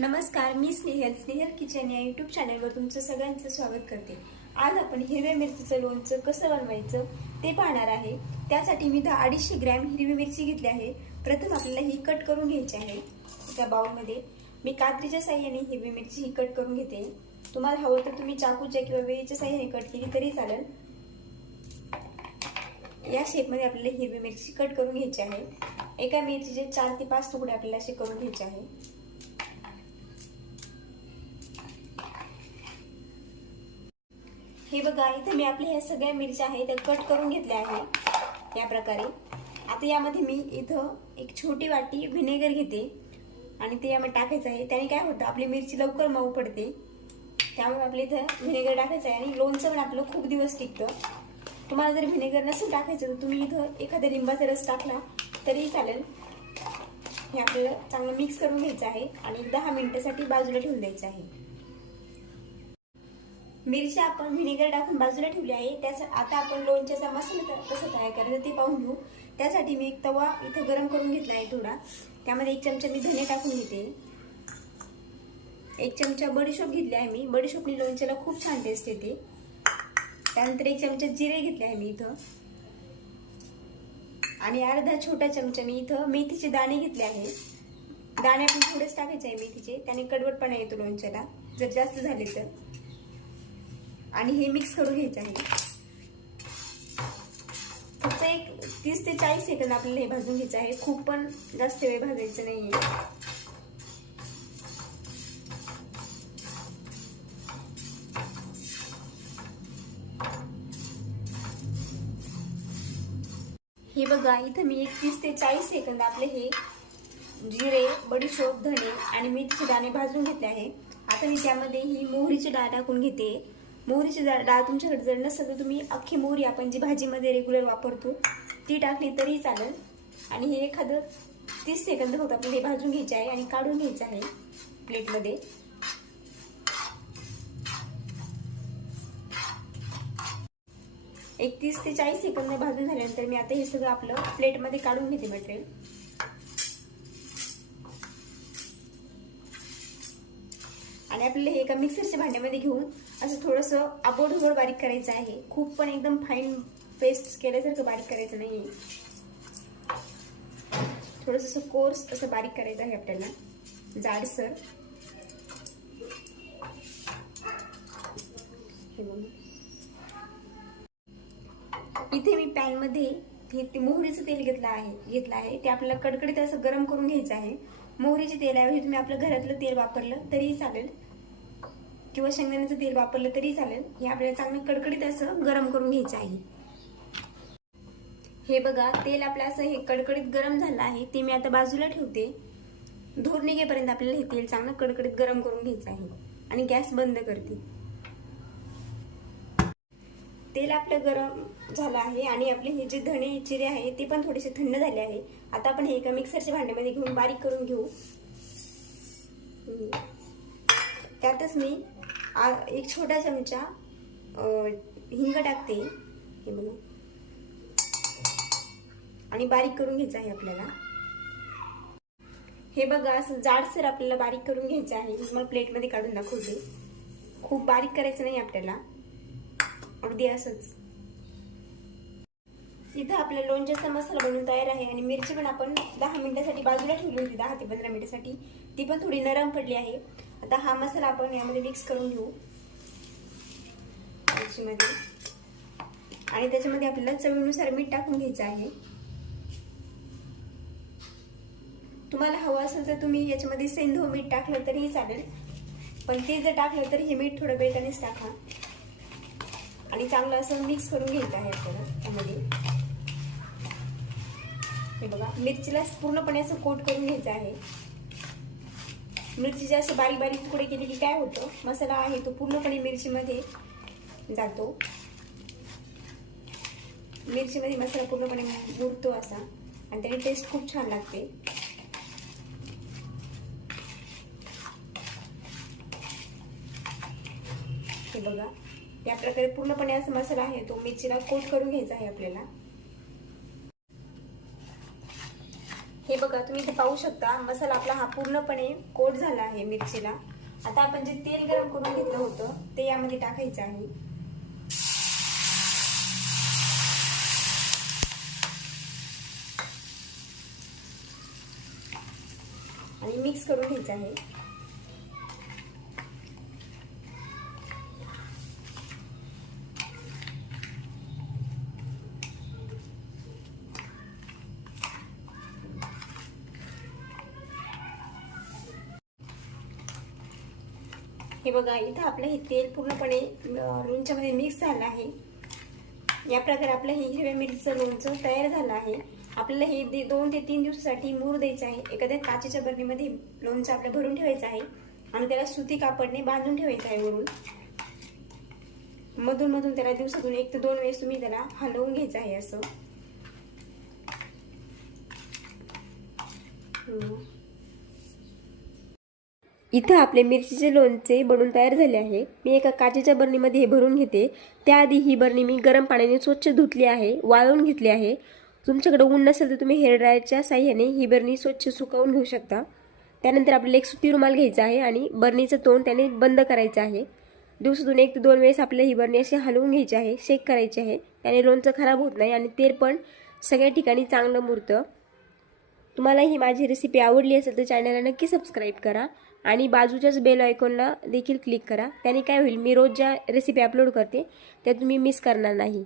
नमस्कार, मी स्नेहल किचन या यूट्यूब चॅनलवर तुमचं सगळ्यांचं स्वागत करते। आज आपण हिरव्या मिरचीचं लोणचं कसं बनवायचं ते पाहणार आहे। त्यासाठी मी 250 ग्रॅम हिरवी मिरची घेतली आहे। प्रथम आपल्याला ही कट करून घ्यायची आहे। एका बाउलमध्ये मी कात्रीच्या साहाय्याने हिरवी मिरची ही कट करून घेते। तुम्हाला हवं तर तुम्ही चाकूच्या किंवा वेळीच्या साहाय्याने कट केली तरी चालेल। या शेपमध्ये आपल्याला हिरवी मिरची कट करून घ्यायची आहे। एका मिरचीचे 4 ते 5 तुकडे आपल्याला असे करून घ्यायचे आहे। हे बघा, इथे मी आपल्या ह्या सगळ्या मिरच्या आहेत त्या कट करून घेतल्या आहे या प्रकारे। आता यामध्ये मी इथं एक छोटी वाटी व्हिनेगर घेते आणि ते यामध्ये टाकायचं आहे। त्याने काय होतं, आपली मिरची लवकर मऊ पडते। त्यामुळे आपल्या इथं व्हिनेगर टाकायचं आहे आणि लोणचं पण आपलं खूप दिवस टिकतं। तुम्हाला जर व्हिनेगर नसेल टाकायचं तर तुम्ही इथं एखाद्या लिंबाचा रस टाकला तरी चालेल। हे आपल्याला चांगलं मिक्स करून घ्यायचं आहे आणि 10 मिनिटांसाठी बाजूला ठेवून द्यायचं आहे। मिरची आपण व्हिनेगर टाकून बाजूला ठेवली आहे। त्याचा आता आपण लोणच्याचा मसाला कसा तयार करायचा ते पाहून घेऊ। त्यासाठी मी एक तवा इथं गरम करून घेतला आहे थोडा। त्यामध्ये 1 चमचा मी धने टाकून घेते। 1 चमचा बडीशोप घेतली आहे मी। बडीशोपनी लोणच्याला खूप छान टेस्ट येते। त्यानंतर 1 चमचा जिरे घेतले आहे मी इथं आणि अर्धा छोटा चमचा मी इथं मेथीचे दाणे घेतले आहे। दाणे आपण थोडेच टाकायचे आहे मेथीचे, त्याने कडवटपणा येतो लोणच्याला जर जास्त झाले तर। आणि हे मिक्स करून घ्यायचं आहे। फक्त एक 30 ते 40 सेकंद आपल्याला हे भाजून घ्यायचं आहे। खूप पण जास्त वेळ भाजायचं नाहीये। हे बघा, इथं मी 30 ते 40 सेकंद आपले हे जिरे, बडीशोप, धने आणि मेथीचे दाणे भाजून घेतले आहे। आता मी त्यामध्ये ही मोहरीची डाळ टाकून घेते। मोहरीची डाळ तुमच्याकडे जर नसेल तर तुम्ही अख्खी मोहरी आपण जी भाजीमध्ये रेग्युलर वापरतो ती टाकली तरी चालेल। आणि हे एखादं 30 सेकंद फक्त आपल्याला हे भाजून घ्यायचे आहे आणि काढून घ्यायचं आहे प्लेटमध्ये। एक 30 ते 40 सेकंद भाजून झाल्यानंतर मी आता हे सगळं आपलं प्लेटमध्ये काढून घेते मटेरियल। आणि आपल्याला हे एका मिक्सरच्या भांड्यामध्ये घेऊन असं थोडंसं आबोडधोबड बारीक करायचं आहे। खूप पण एकदम फाईन पेस्ट केल्यासारखं बारीक करायचं नाही। थोडंसं कोर्स असं बारीक करायचं आहे आपल्याला, जाडसर। इथे मी पॅन मध्ये हे मोहरीचं तेल घेतलं आहे। ते आपल्याला कडकडीत असं गरम करून घ्यायचं आहे। मोहरीचे तेलाऐवजी तुम्ही आपलं घरातलं तेल वापरलं तरी चालेल किंवा शेंगदाण्याचं तेल वापरलं तरी चालेल। हे आपल्याला चांगलं कडकडीत असं गरम करून घ्यायचं आहे। हे बघा, तेल आपलं असं हे कडकडीत गरम झालं आहे। ते मी आता बाजूला ठेवते। धूर निघेपर्यंत आपल्याला हे तेल चांगलं कडकडीत गरम करून घ्यायचं आहे आणि गॅस बंद करते। तेल आपलं गरम झालं आहे आणि आपले हे जे धणे जिरे आहे ते पण थोडेसे थंड झाले आहे। आता आपण हे एका मिक्सरच्या भांड्यामध्ये घेऊन बारीक करून घेऊ। त्यातच मी 1 छोटा चमचा हिंग टाकते, हे बघा, आणि बारीक करून घ्यायचं आहे आपल्याला। हे बघा, असं जाडसर आपल्याला बारीक करून घ्यायचं आहे। मी तुम्हाला प्लेटमध्ये काढून दाखवते। खूप बारीक करायचं नाही आपल्याला, अगदी असंच। इथं आपल्या लोणच्याचा मसाला बनवून तयार आहे आणि मिरची पण आपण 10 मिनिटांसाठी बाजूला ठेवली होती, 10 ते 15 मिनिटांसाठी। ती पण थोडी नरम पडली आहे। आता हा मसाला आपण यामध्ये मिक्स करून घेऊ मिरचीमध्ये आणि त्याच्यामध्ये आपल्याला चवीनुसार मीठ टाकून घ्यायचं आहे। तुम्हाला हवं असेल तर तुम्ही याच्यामध्ये सेंधव मीठ टाकलं तरीही चालेल, पण ते जर टाकलं तर हे मीठ थोडं बेटानेच टाका आणि चांगलं असं मिक्स करून घ्यायचं आहे आपल्याला त्यामध्ये। हे बघा, मिरचीला पूर्णपणे असं कोट करून घ्यायचं आहे। मिरचीचे असं बारीक बारीक तुकडे केले की काय होतं, मसाला आहे तो पूर्णपणे मिरचीमध्ये जातो। मिरचीमध्ये मसाला पूर्णपणे मुरतो असा आणि त्याची टेस्ट खूप छान लागते। हे बघा, या प्रकारे पूर्णपणे असा मसाला आहे तो मिरचीला कोट करून घ्यायचा आहे आपल्याला। हे बघा तुम्ही इथे पाहू शकता मसाला आपला हा पूर्णपणे कोट झाला आहे मिरचीला. आता आपण जे तेल गरम करून घेतलं होतं ते यामध्ये टाकायचं आहे आणि मिक्स करून घ्यायचं आहे. हे बघा इथं आपलं हे तेल पूर्णपणे लोणच्यामध्ये मिक्स झालं आहे. या प्रकारे आपलं हे हिरव्या मिरचीचं लोणचं तयार झालं आहे. आपल्याला हे 2 ते 3 दिवसासाठी मूर द्यायचं आहे. एखाद्या काचेच्या बरणीमध्ये लोणचं आपलं भरून ठेवायचं आहे आणि त्याला सुती कापडने बांधून ठेवायचं आहे. वरून मधून मधून त्याला दिवसातून 1 ते 2 वेळेस तुम्ही त्याला हलवून घ्यायचं आहे असं. इथं आपले मिरचीचे लोणचे बनवून तयार झाले आहे. मी एका काचेच्या बरणीमध्ये हे भरून घेते. त्याआधी ही बरणी मी गरम पाण्याने स्वच्छ धुतली आहे, वाळवून घेतली आहे. तुमच्याकडे ऊन नसेल तर तुम्ही हेअर ड्रायरच्या साह्याने ही बरणी स्वच्छ सुकवून घेऊ शकता. त्यानंतर आपल्याला एक सुती रुमाल घ्यायचा आहे आणि बरणीचं तोंड त्याने बंद करायचं आहे. दिवसातून 1 ते 2 वेळेस आपल्याला ही बरणी अशी हलवून घ्यायची आहे, शेक करायची आहे. त्याने लोणचं खराब होत नाही आणि तेल पण सगळ्या ठिकाणी चांगलं मुरतं. तुम्हाला ही माझी रेसिपी आवडली असेल तर चॅनलला नक्की सबस्क्राईब करा आणि बाजूच्याच बेल आयकॉनला देखील क्लिक करा. त्याने काय होईल, मी रोज ज्या रेसिपी अपलोड करते त्या तुम्ही मिस करणार नाही.